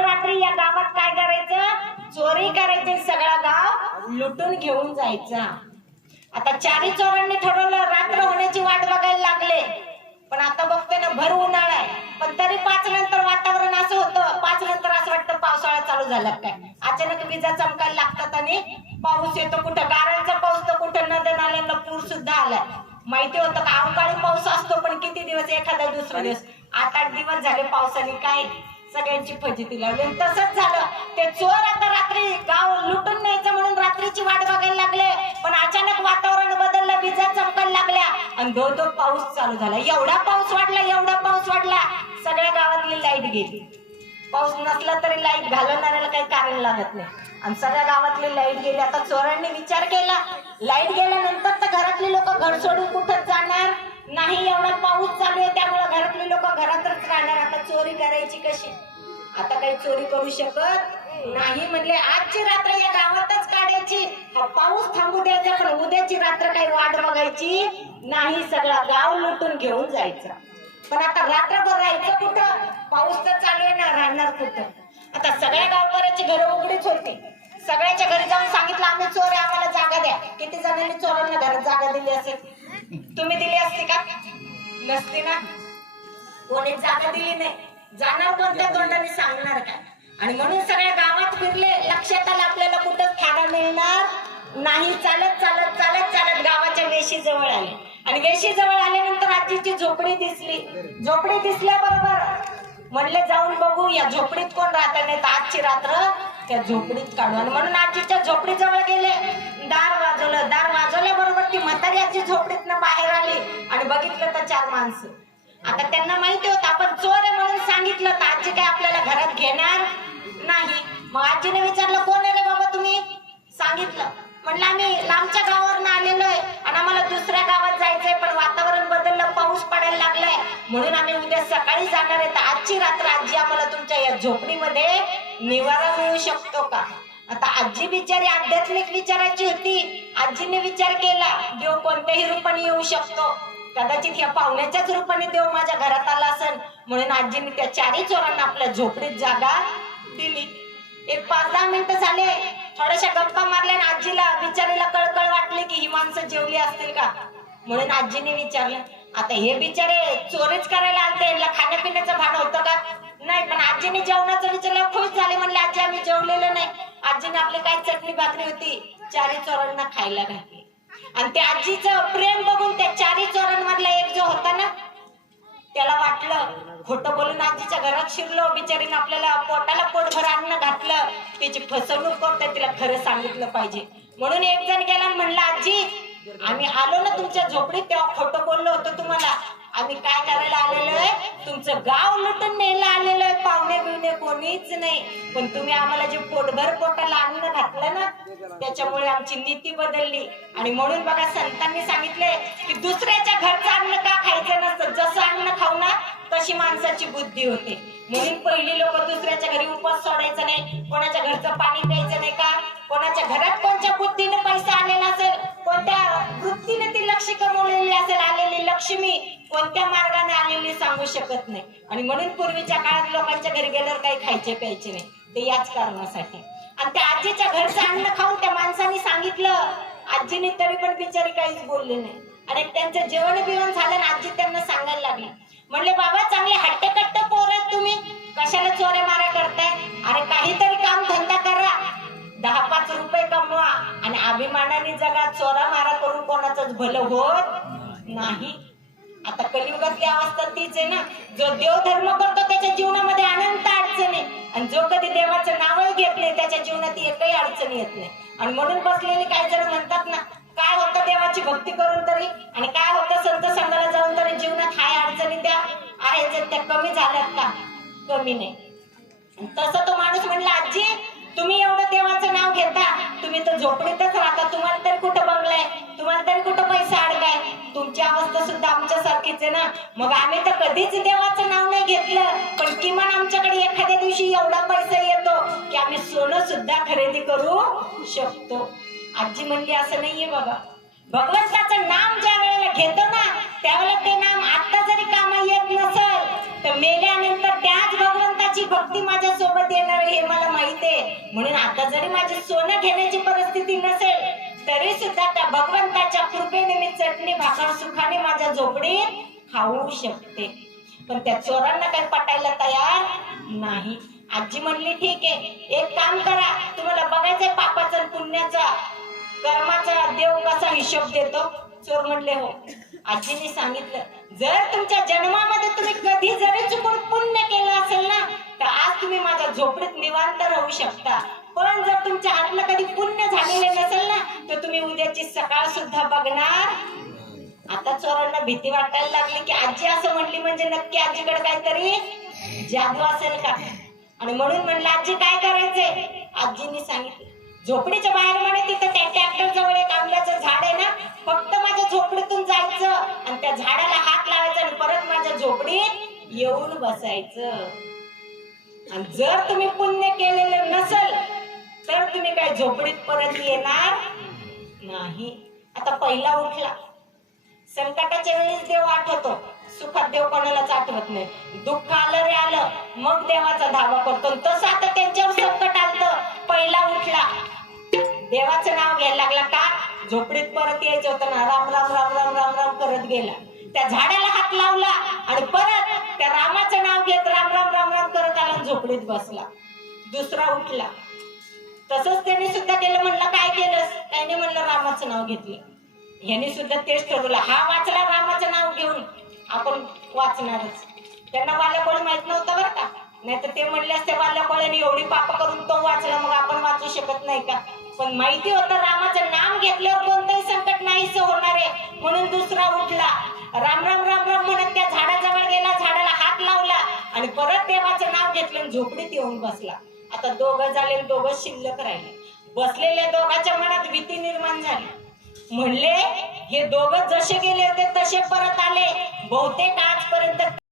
रात्री या गावात काय करायचं? चोरी करायची सगळा गाव लुटून घेऊन जायचा. आता चारी चोरांनी ठरवलं रात्र होण्याची वाट बघायला लागले. पण आता बघतोय ना भर उन्हाळा आहे. पण तरी पाच नंतर वातावरण असं होतं. पाच नंतर असं वाटतं पावसाळा चालू झाला काय? अचानक विजा चमकायला लागतात आणि पाऊस येतो कुठं? गारांचा पाऊस तर कुठं? नद्या नाल्यांना पूर सुद्धा आलाय. माहिती होतं का? अवकाळी पाऊस असतो पण किती दिवस? एखादा दुसरा दिवस. आठ आठ दिवस झाले पावसाने काय? सगळ्यांची फजिती लावली. आणि तसंच झालं. ते चोर आता रात्री गाव लुटून न्यायचं म्हणून रात्रीची वाट बघायला लागले. पण अचानक वातावरण बदललं विजा चमकायला लागल्या. आणि धो धो पाऊस चालू झाला. एवढा पाऊस वाढला एवढा पाऊस वाढला. सगळ्या गावातली लाइट गेली. पाऊस नसला तरी लाइट घालवणाऱ्याला काही कारण लागत नाही. आणि सगळ्या गावातली लाइट गेली. आता चोरांनी विचार केला. लाइट गेल्यानंतर तर घरातली लोक घर सोडून कुठं जाणार? नाही एवढा राहणार. आता चोरी करायची कशी? आता काही चोरी करू शकत नाही म्हणले. आजची रात्र या गावातच काढायची. हा पाऊस थांबू द्यायचा पण उद्याची रात्र काही वाट बघायची नाही. सगळा गाव लुटून घेऊन जायचा. पण आता रात्रभर राहायचं कुठं? पाऊस तर चालू आहे ना राहणार कुठं? आता सगळ्या गावकऱ्याची घरं उघडीच होती. सगळ्याच्या घरी जाऊन सांगितलं आम्ही चोर आहे आम्हाला जागा द्या. किती जणांनी चोरांना घरात जागा दिली असेल? तुम्ही दिली असती का? नसती ना? कोणी जागा दिली नाही. जाणार कोणत्या तोंडाने सांगणार काय? आणि म्हणून सगळ्या गावात फिरले. लक्षात आलं आपल्याला कुठंच खाडा मिळणार? नाही चालत चालत चालत चालत गावाच्या वेशी जवळ आले. आणि वेशी जवळ आल्यानंतर आजीची झोपडी दिसली. झोपडी दिसल्याबरोबर म्हणले जाऊन बघू या झोपडीत कोण राहत नाही तर आजची रात्र त्या झोपडीत काढू. आणि म्हणून आजीच्या झोपडी जवळ गेले. दार वाजवलं. दार वाजवल्याबरोबर ती म्हातारी आजी झोपडीतनं बाहेर आली आणि बघितलं तर चार माणसं. आता त्यांना माहिती होतं आपण चोर आहे म्हणून सांगितलं तर आजी काय आपल्याला घरात घेणार नाही. मग आजीने विचारलं कोण आहे रे बाबा तुम्ही? सांगितलं. म्हणलं आम्ही लांबच्या गावावरून आलेलो आहे आणि आम्हाला दुसऱ्या गावात जायचंय पण वातावरण बदललं पाऊस पडायला लागलाय. म्हणून आम्ही उद्या सकाळी जाणार आहे तर आजची रात्र आजी आम्हाला तुमच्या या झोपडीमध्ये निवारा मिळू शकतो का? आता आजी बिचारी आध्यात्मिक विचाराची होती. आजीने विचार केला देव कोणत्याही रूपाने येऊ शकतो. कदाचित ह्या पाहुण्याच्याच रूपाने देव माझ्या घरात आला असेल म्हणून आजीने त्या चारही चोरांना आपल्या झोपडीत जागा दिली. एक पाच दहा मिनिटं झाले. थोड्याशा गप्पा मारल्या आणि आजीला बिचारीला कळकळ वाटली की ही माणसं जेवली असतील का? म्हणून आजीने विचारलं आता हे बिचारे चोरीच करायला आलते. यांना खाण्यापिण्याचं भान होतं का? नाही पण आजीने जेवणाचं विचारलं खुश झाले. म्हणले आजी आम्ही जेवलेलं नाही. आजीने आपली काय चटणी भाकरी होती. चारी चोरांना खायला घातली. आणि त्या आजीचं प्रेम बघून त्या चारी चोरांमधला एक जो होता ना त्याला वाटलं खोटं बोलून आजीच्या घरात शिरलो बिचारीनं आपल्याला पोटाला पोटभर अन्न घातलं. त्याची फसवणूक करतोय तिला खरं सांगितलं पाहिजे. म्हणून एक जण गेला म्हणलं आजी आम्ही आलो ना तुमच्या झोपडीत तेव्हा खोटं बोललो होतो तुम्हाला. आम्ही काय करायला आलेलो आहे? तुमचं गाव लुटून नेलं आलेलं आहे. पाहुणे बिवणे कोणीच नाही. पण तुम्ही आम्हाला जे पोटभर पोटाला अन्न घातलं ना त्याच्यामुळे आमची नीती बदलली. आणि म्हणून बघा संतांनी सांगितले की दुसऱ्याच्या घरचं अन्न का खायचं नसतं? जसं अन्न खाऊ ना तशी माणसाची बुद्धी होते. म्हणून पहिली लोक दुसऱ्याच्या घरी उपवास सोडायचं नाही. कोणाच्या घरचं पाणी प्यायचं नाही का? कोणाच्या घरात कोणत्या बुद्धीने पैसा आलेला असेल? कोणत्या वृत्तीने ती लक्ष कमवलेली असेल? आलेली लक्ष्मी. कोणत्या मार्गाने आलेली सांगू शकत नाही. आणि म्हणून पूर्वीच्या काळात लोकांच्या घरी गेल्यावर काही खायचे प्यायचे नाही. ते याच कारणासाठी. आणि त्या आजीच्या घरचं अन्न खाऊन त्या माणसाने सांगितलं आजीने तरी पण बिचारी काहीच बोलले नाही. आणि त्यांचं जेवण बिवण झालं आणि आजी त्यांना सांगायला लागली. म्हणले बाबा चांगले हट्टकट्ट पोर आहेत तुम्ही. कशाला चोरे मारा करताय? अरे काहीतरी काम धंदा करा. दहा पाच रुपये कमवा. आणि अभिमानाने जगा चोरा मारा करून कोणाचंच भलं होत नाही. आता कलियुगातली अवस्था तीच आहे ना. जो देव धर्म करतो त्याच्या जीवनामध्ये अनंत अडचणी आणि जो कधी देवाचं नावही घेत नाही त्याच्या जीवनात एकही अडचणी येत नाही. आणि म्हणून बसलेले काही जण म्हणतात ना काय होतं देवाची भक्ती करून तरी? आणि काय होतं संत संघाला जाऊन तरी जीवनात हाय अडचणी त्या आहेत त्या कमी झाल्यात का? कमी नाही. तसं तो माणूस म्हणला आजी तुम्ही एवढं देवाचं नाव घेता तुम्ही तर झोपडीतच राहता तुम्हाला तरी कुठं बंगलाय तुम्हाला तरी कुठं पैसा अडकाय? तुमची अवस्था सुद्धा आमच्या सारखीच आहे ना. मग आम्ही तर कधीच देवाचं नाव नाही घेतलं. पण किमान आमच्याकडे एखाद्या दिवशी एवढा पैसा येतो की आम्ही सोनं सुद्धा खरेदी करू शकतो. आजी म्हणली असं नाहीये बाबा. भगवंताचं नाम ज्या वेळेला घेतो ना त्यावेळेला ते नाम आता जरी कामा येत नसल तर मेल्यानंतर त्याच भगवंताची भक्ती माझ्या सोबत येणार हे मला माहिती आहे. म्हणून आता जरी माझी सोनं घेण्याची परिस्थिती नसेल तरी सुद्धा त्या भगवंताच्या कृपेने मी चटणी भाकर सुखाने माझ्या झोपडीत खाऊ शकते. पण त्या चोरांना काही पटायला तयार नाही. आजी म्हणली ठीक आहे एक काम करा. तुम्हाला बघायचंय पापाचा पुण्याचा कर्माचा देव कसा हिशोब देतो? चोर म्हणले हो. आजीने सांगितलं जर तुमच्या जन्मामध्ये तुम्ही कधी जरी चुकून पुण्य केलं असेल ना तर आज तुम्ही माझ्या झोपडीत निवांत राहू शकता. पण जर तुमच्या हातनं कधी पुण्य झालेले नसेल ना तर तुम्ही उद्याची सकाळ सुद्धा बघणार. आता चोरांना भीती वाटायला लागली की आजी असं म्हणली म्हणजे नक्की आजीकडे काहीतरी जादू असेल का? आणि म्हणून म्हणलं आजी काय करायचंय? आजीने सांगितलं झोपडीच्या बाहेर म्हणे तिथं त्या ट्रॅक्टर जवळ एक आंब्याचं झाड आहे ना फक्त माझ्या झोपडीतून जायचं आणि त्या झाडाला हात लावायचा आणि परत माझ्या झोपडीत येऊन बसायचं. आणि जर तुम्ही पुण्य केलेलं नसल तर तुम्ही काय झोपडीत परत येणार नाही. आता पहिला उठला. संकटाच्या वेळेस देव आठवतो. सुखात देव कोणालाच आठवत नाही. दुःख आलं रे आलं मग देवाचा धावा करतो तसं आता त्यांच्यावर संकट आलं पहिला उठला. देवाचं नाव घ्यायला लागला का? झोपडीत परत यायचं होतं ना. राम राम राम राम राम राम करत गेला. त्या झाडाला हात लावला आणि परत त्या रामाचं नाव घेत राम राम राम राम करत आला झोपडीत बसला. दुसरा उठला. तसंच त्यांनी सुद्धा केलं म्हणलं काय केलं त्याने म्हणलं रामाचं नाव घेतलं. ह्याने सुद्धा तेच ठरवलं. हा वाचला रामाचं नाव घेऊन आपण वाचणारच. त्यांना वाल्याकोळी माहीत नव्हतं बरं का. नाही तर ते म्हणले असते वाल्याकोळ्याने एवढी पाप करून तो वाचला मग आपण वाचू शकत नाही का? पण माहिती होतं रामाचं नाम घेतल्यावर कोणतंही संकट नाहीच होणार आहे. म्हणून दुसरा उठला. राम राम राम राम म्हणत त्या झाडाजवळ गेला झाडाला हात लावला आणि परत देवाचं नाव घेतलं आणि झोपडीत येऊन बसला. आता दोघं झाले दोघं शिल्लक राहिले. बसलेल्या दोघांच्या मनात भीती निर्माण झाली. म्हणले हे दोघं जसे गेले होते तसे परत आले. बहुतेक आजपर्यंत